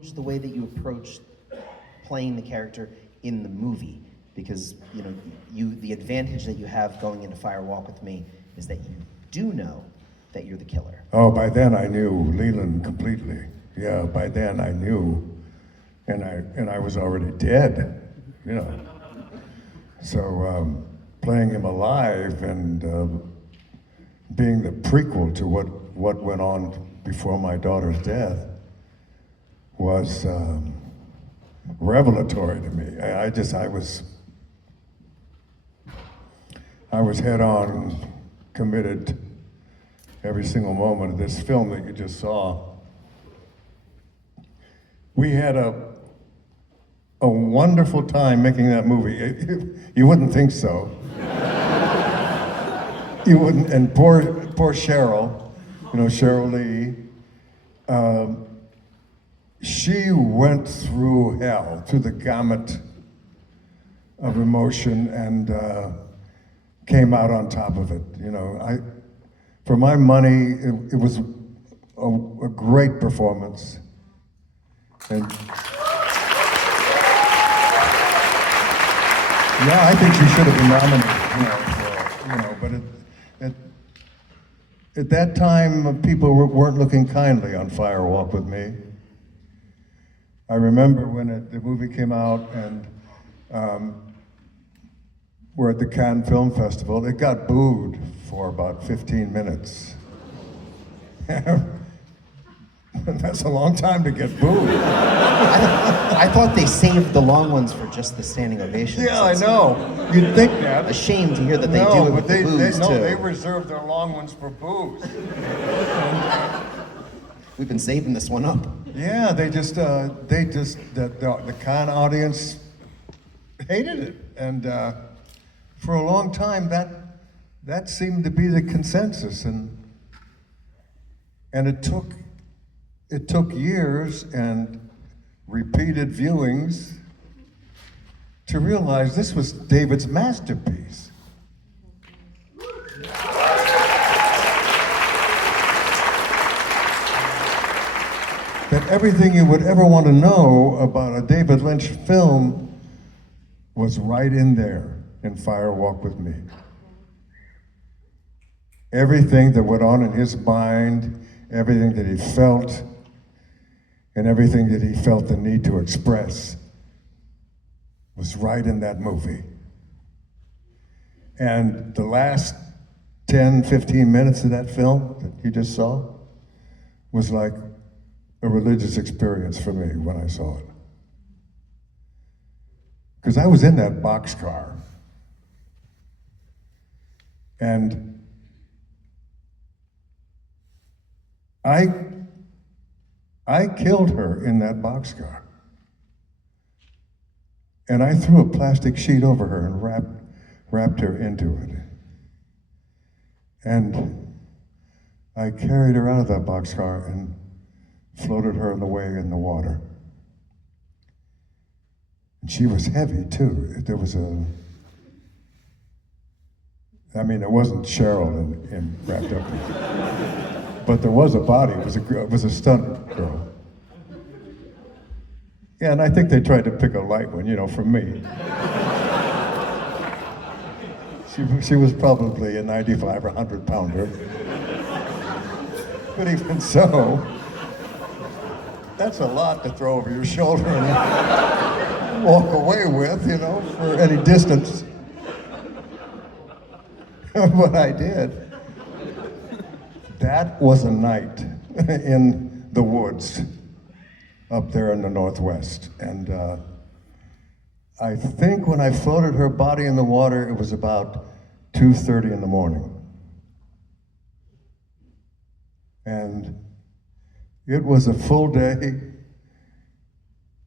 Just the way that you approach playing the character in the movie, because the advantage that you have going into Fire Walk with Me is that you do know that you're the killer. Oh, by then I knew Leland completely. Yeah, by then I knew, and I was already dead, So playing him alive and being the prequel to what went on before my daughter's death was revelatory to me. I was head on, committed every single moment of this film that you just saw. We had a wonderful time making that movie. You wouldn't think so. You wouldn't, and poor Cheryl, Cheryl Lee, she went through hell, through the gamut of emotion, and came out on top of it. For my money, it was a great performance. And yeah, I think she should have been nominated, but at that time, people weren't looking kindly on Fire Walk with Me. I remember when the movie came out and we're at the Cannes Film Festival, it got booed for about 15 minutes. That's a long time to get booed. I thought they saved the long ones for just the standing ovations. Yeah, I know. You'd think that. A shame to hear that they do it with the boos, too. They reserve their long ones for boos. We've been saving this one up. Yeah, the Cannes audience hated it, and for a long time that seemed to be the consensus, and it took years and repeated viewings to realize this was David's masterpiece. That everything you would ever want to know about a David Lynch film was right in there in Fire Walk with Me. Everything that went on in his mind, everything that he felt, and everything that he felt the need to express was right in that movie. And the last 10, 15 minutes of that film that you just saw was like a religious experience for me when I saw it. Because I was in that boxcar. And I killed her in that boxcar. And I threw a plastic sheet over her and wrapped her into it. And I carried her out of that boxcar and floated her away in the water. And she was heavy too. It wasn't Cheryl in wrapped up. But there was a body. It was a stunt girl. Yeah, and I think they tried to pick a light one, from me. She was probably a 95 or 100 pounder. But even so, that's a lot to throw over your shoulder and walk away with, for any distance. But I did. That was a night in the woods up there in the Northwest. And I think when I floated her body in the water, it was about 2:30 in the morning. And it was a full day,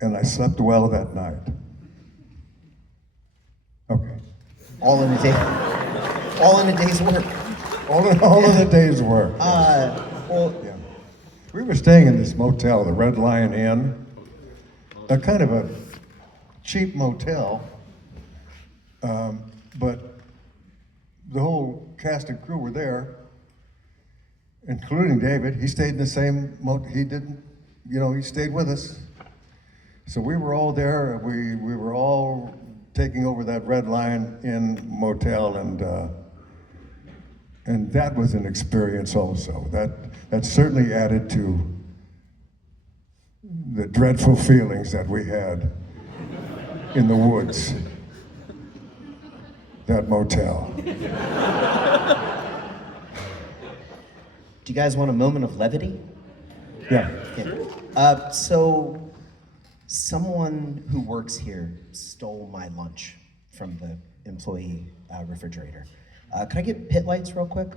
and I slept well that night. Okay. All in a day's work. All in a day's work. Yeah. We were staying in this motel, the Red Lion Inn, a kind of a cheap motel, but the whole cast and crew were there, including David. He stayed in the same motel. He didn't, he stayed with us. So we were all there. We were all taking over that Red Lion Inn motel, and that was an experience also. That certainly added to the dreadful feelings that we had in the woods. That motel. Do you guys want a moment of levity? Yeah. Okay. So, someone who works here stole my lunch from the employee refrigerator. Can I get pit lights real quick?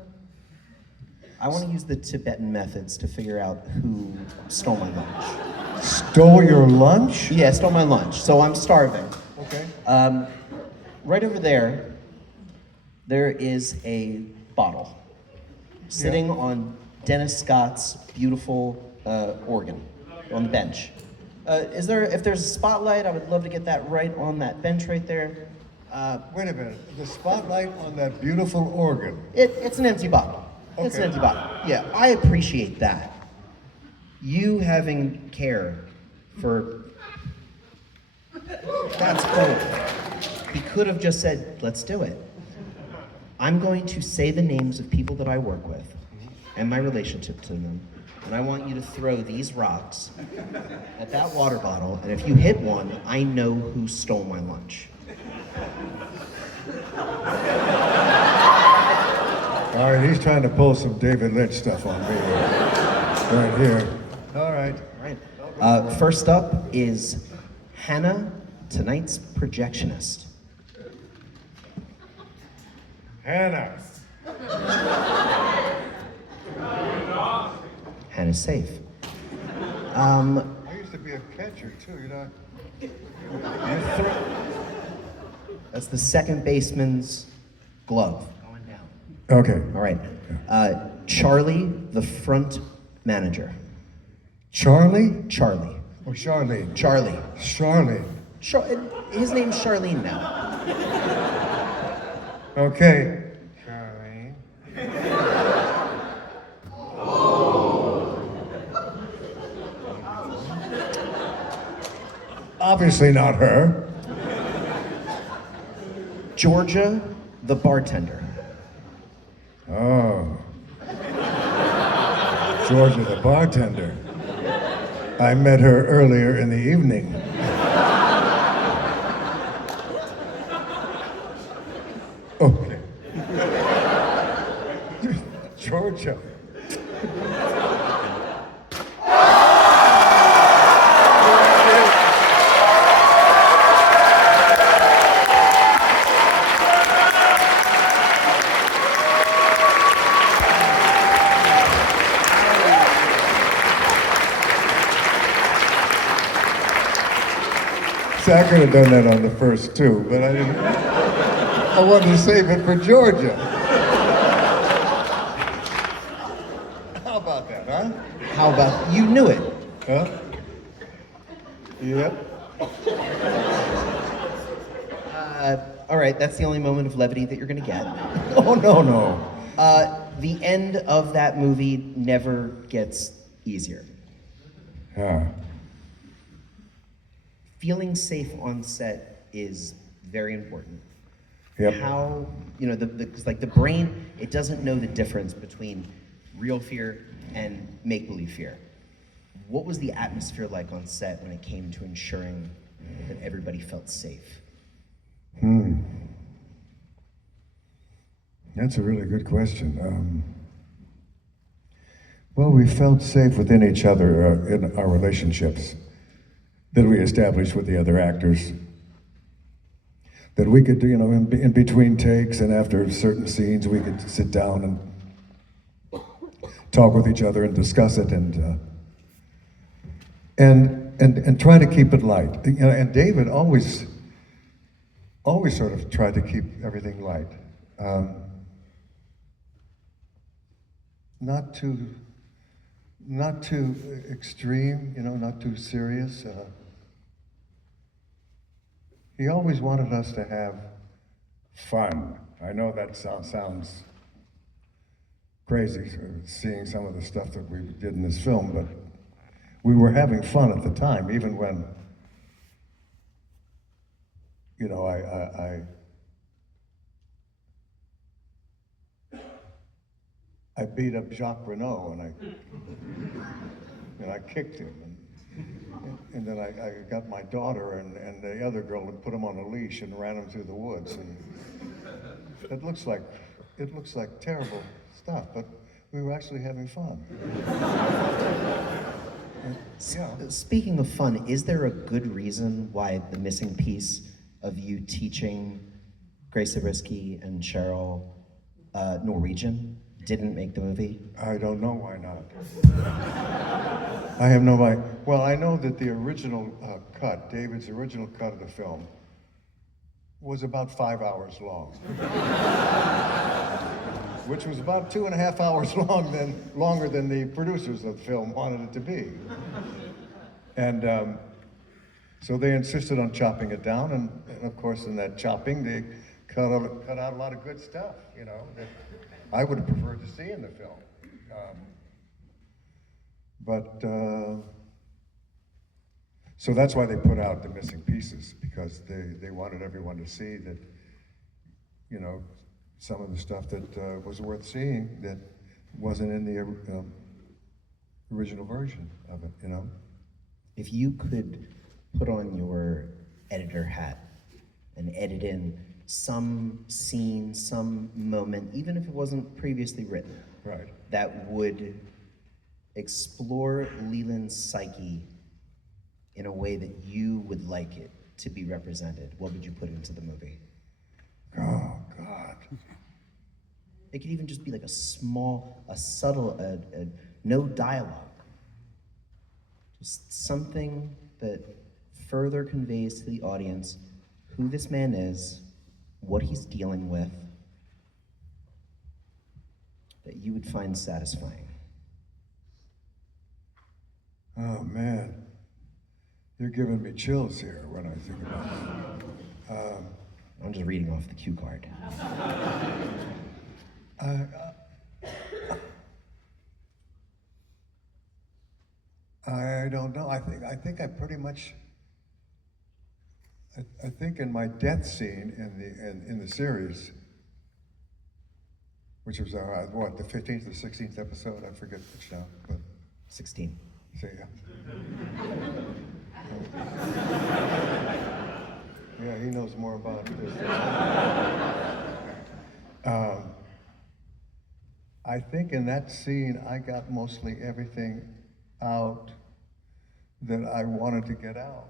I want to use the Tibetan methods to figure out who stole my lunch. Stole your lunch? Yeah, stole my lunch. So I'm starving. Okay. Right over there, there is a bottle sitting on Dennis Scott's beautiful organ on the bench. If there's a spotlight, I would love to get that right on that bench right there. Wait a minute. The spotlight on that beautiful organ. It's an empty bottle. It's an Okay. empty bottle. Yeah, I appreciate that. You having care for... That's cool. He could have just said, let's do it. I'm going to say the names of people that I work with and my relationship to them, and I want you to throw these rocks at that water bottle, and if you hit one, I know who stole my lunch. All right, he's trying to pull some David Lynch stuff on me right here. All right. All right. First up is Hannah, tonight's projectionist. Hannah. Hannah's safe. I used to be a catcher too, you know. That's the second baseman's glove. Going down. Okay. All right. Charlie, the front manager. Charlie Charlie. or Charlene? Charlie. Charlene. His name's Charlene now. Okay. Charlene. Obviously not her. Georgia, the bartender. Oh. Georgia the bartender. I met her earlier in the evening. Okay. Georgia. See, I could have done that on the first two, but I didn't. I wanted to save it for Georgia. How about that, huh? How about you knew it? Huh? Yep. All right, that's the only moment of levity that you're gonna get. Oh, no, no. The end of that movie never gets easier. Yeah. Feeling safe on set is very important. Yep. How, you know, 'cause like the brain, it doesn't know the difference between real fear and make-believe fear. What was the atmosphere like on set when it came to ensuring that everybody felt safe? That's a really good question. Well, we felt safe within each other in our relationships that we established with the other actors. That we could, you know, in between takes and after certain scenes, we could sit down and talk with each other and discuss it and try to keep it light. You know, and David always sort of tried to keep everything light. Not too extreme, you know, not too serious. He always wanted us to have fun. I know that sounds crazy, seeing some of the stuff that we did in this film, but we were having fun at the time, even when you know, I beat up Jacques Renault and I kicked him. And then I got my daughter and the other girl and put him on a leash and ran him through the woods. And it looks like terrible stuff, but we were actually having fun. Yeah. Speaking of fun, is there a good reason why the missing piece of you teaching Grace Zabriskie and Cheryl Norwegian didn't make the movie? I don't know why not. I have no idea. Well, I know that the original cut, David's original cut of the film, was about 5 hours long. Which was about 2.5 hours longer than the producers of the film wanted it to be. And so they insisted on chopping it down, and of course in that chopping, they cut out a lot of good stuff, you know, that I would have preferred to see in the film. So that's why they put out the missing pieces, because they wanted everyone to see that, you know, some of the stuff that was worth seeing that wasn't in the original version of it, you know? If you could put on your editor hat and edit in some scene, some moment, even if it wasn't previously written, Right. that would explore Leland's psyche in a way that you would like it to be represented, what would you put into the movie? Oh, God. It could even just be like a subtle, no dialogue. Just something that further conveys to the audience who this man is, what he's dealing with, that you would find satisfying. Oh, man. You're giving me chills here when I think about it. I'm just reading off the cue card. I don't know. I think I pretty much. I think in my death scene in the series, which was what, the 15th or 16th episode? I forget which now, but 16. so yeah. Yeah, he knows more about this. I think in that scene, I got mostly everything out that I wanted to get out.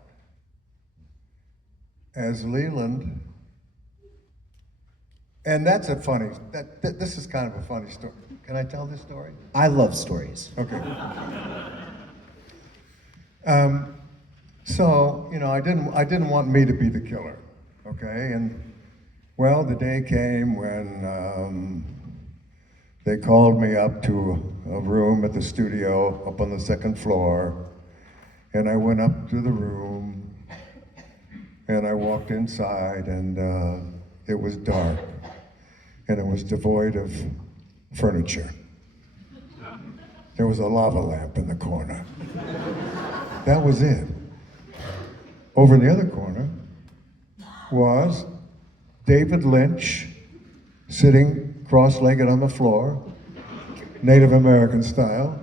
As Leland, and that's a funny, this is kind of a funny story. Can I tell this story? I love stories. Okay. So, you know, I didn't want me to be the killer, okay? And, well, the day came when they called me up to a room at the studio up on the second floor, and I went up to the room, and I walked inside, and it was dark, and it was devoid of furniture. There was a lava lamp in the corner. That was it. Over in the other corner was David Lynch sitting cross-legged on the floor, Native American style.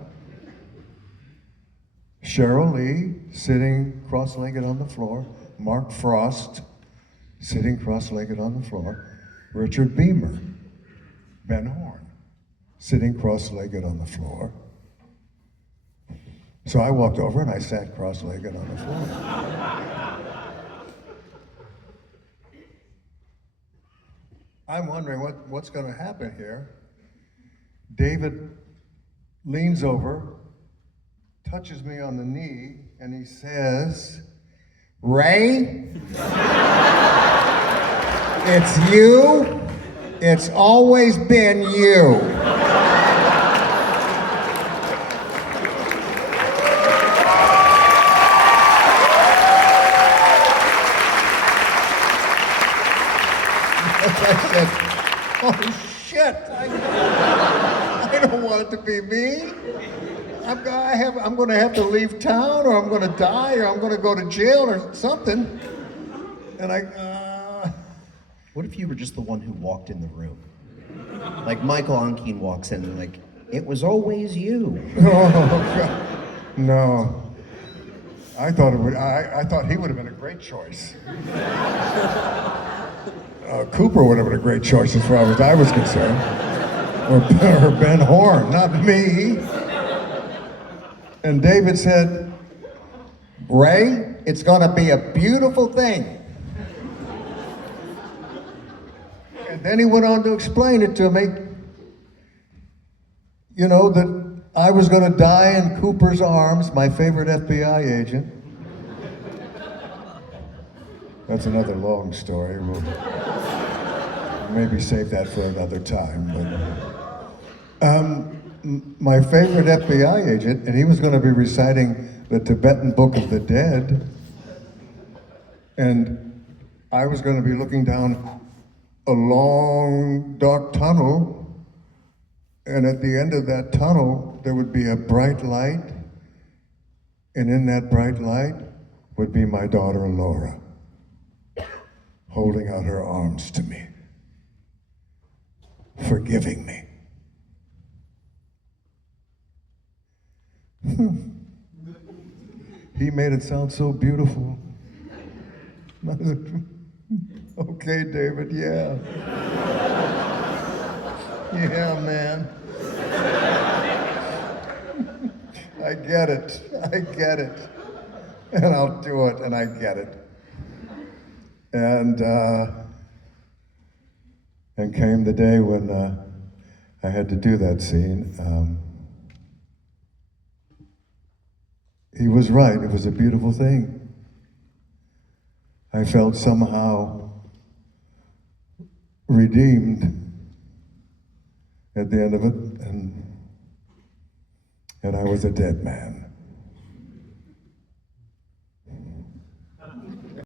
Cheryl Lee sitting cross-legged on the floor. Mark Frost sitting cross-legged on the floor. Richard Beamer, Ben Horn, sitting cross-legged on the floor. So I walked over and I sat cross-legged on the floor. I'm wondering what's going to happen here. David leans over, touches me on the knee, and he says, "Ray, it's you. It's always been you." I said, "Oh shit! I don't want it to be me. I'm going to have to leave town, or I'm going to die, or I'm going to go to jail, or something." And What if you were just the one who walked in the room? Like Michael Onkeen walks in and like, it was always you. Oh, God. No. I thought he would have been a great choice. Cooper would have been a great choice as far as I was concerned. Or Ben Horn, not me. And David said, Ray, it's going to be a beautiful thing. and then he went on to explain it to me. You know, that I was going to die in Cooper's arms, my favorite FBI agent. That's another long story. We'll maybe save that for another time. But my favorite FBI agent, and he was going to be reciting the Tibetan Book of the Dead, and I was going to be looking down a long, dark tunnel, and at the end of that tunnel, there would be a bright light, and in that bright light would be my daughter Laura, holding out her arms to me, forgiving me. He made it sound so beautiful. Okay, David, yeah. Yeah, man. I get it. And I'll do it, and I get it. And came the day when I had to do that scene. He was right, it was a beautiful thing. I felt somehow redeemed at the end of it, and I was a dead man.